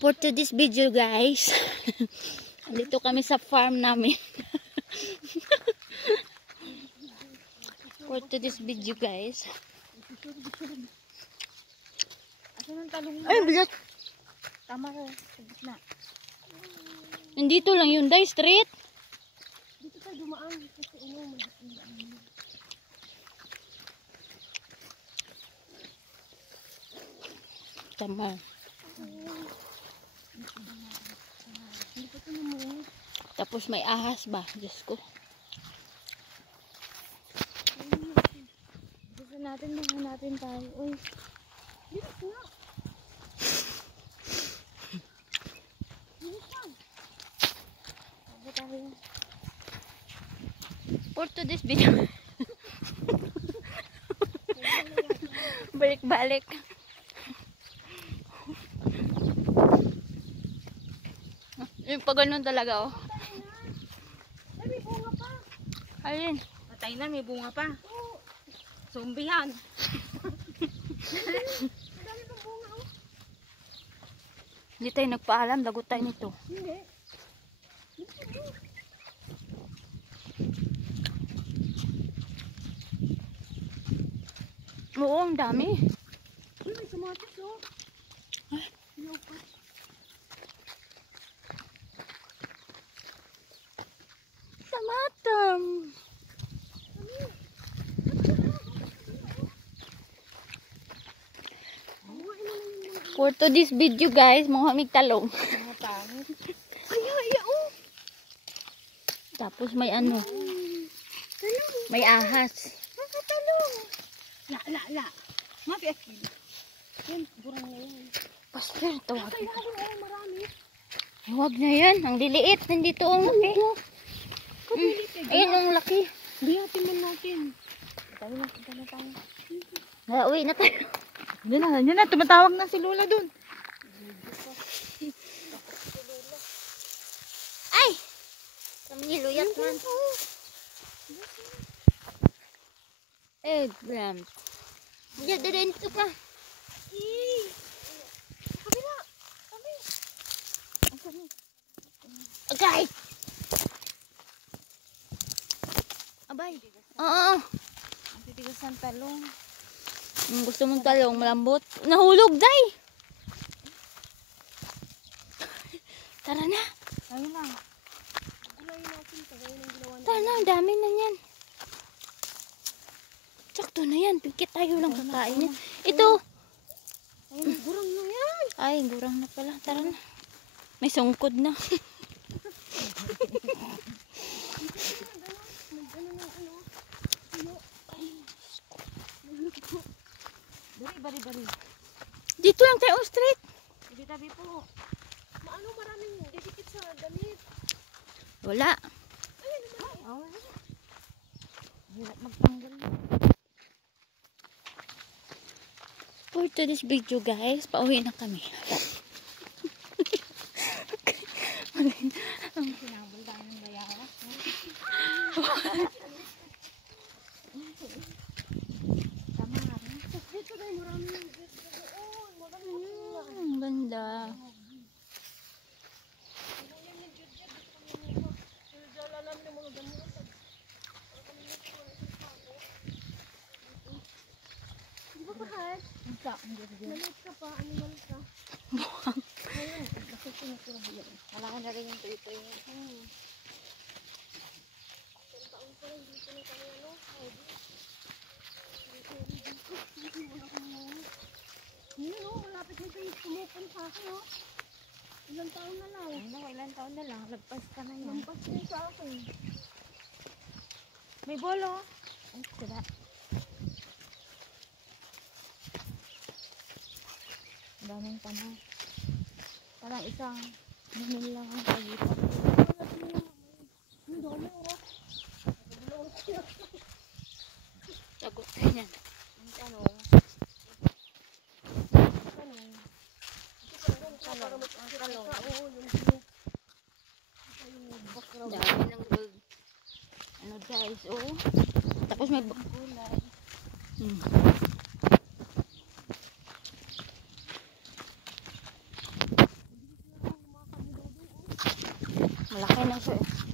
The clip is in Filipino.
For today's video guys, dito kami sa farm namin. For today's video guys. Ay, bilat. Tama ko, sabit na. Nandito lang yun, dahil straight. Dito tayo dumaan. Kasi tama. Tapos may ahas ba? Diyos ko. Gusto natin, baka natin tayo. Uy, bilis nga. Bilis lang. Sabi tayo. For today's video. Balik-balik. Yung pag ganun talaga oh. Ay, may bunga pa. Ayun. Patay na, may bunga pa. Zombie yan. Madami pang bunga oh. Hindi tayo nagpaalam, lagot tayo nito. Hindi. Oo, ang dami. Uy, may kamatis oh. Ay. Ayaw pa. Tamatam. For today's video guys, mga talong. Mga pangit. Ay, oh. Tapos may ano, Talong. may ahas. Talong. La. Mafi akil. Yan, burang na yan. Pastor, tawag. Ay, oh, marami. Ay, wag na yan. Ang liliit. Nandito ang laki. Ayun ang laki. Biyatin man natin. Tayo na tayo. Uwi na tayo. Yan na. Tumatawag na si Lola dun. Ay! Kami luyat man. Eggplant. Dito pa. Kabila. Kami. Agay! Abay. Oo. Ang titigas ng talong. Gusto mong talong malambot? Nahulog, day! Tara na. Tayo na. Gulayin natin. Tagayin ang ginawa natin. Tara na, ang dami na yan. Sakto na yan. Pikit tayo lang kakainin. Ito. Ayun, gurang na yan. Ay, gurang na pala. Tara na. May sungkod na. Bari. Dito lang tayo straight. Tabi po. Maraming didikit sa damit. Wala. Ayun naman. Hirap magtanggal. For today's video guys, pauwi na kami. Sinabol tayo ng bayawas. Tama nga rin. Dito tayo maraming Ang ganda. Di ba kahit? Malit ka pa, animal ka. Ayun, nasusunod ko na yun. Wala ka na rin yung tuloy-tuloy niya. Taon pa lang dito na tayo, ano? Yun, oh, malapit na tayo tumupon sa akin, oh. Ilang taon na lang. Ilang taon na lang. Lagpas ka na yan. Lampas na sa akin. May bolo. Ay, sila. Daming tanong. Parang isang minil lang ang pagitan. Ang dami, oh. Sagot ka yan. Ang tanong. Oo, yung group. Dami ng gold. Ano guys, oh. Tapos may Gulay. Malaki na siya eh.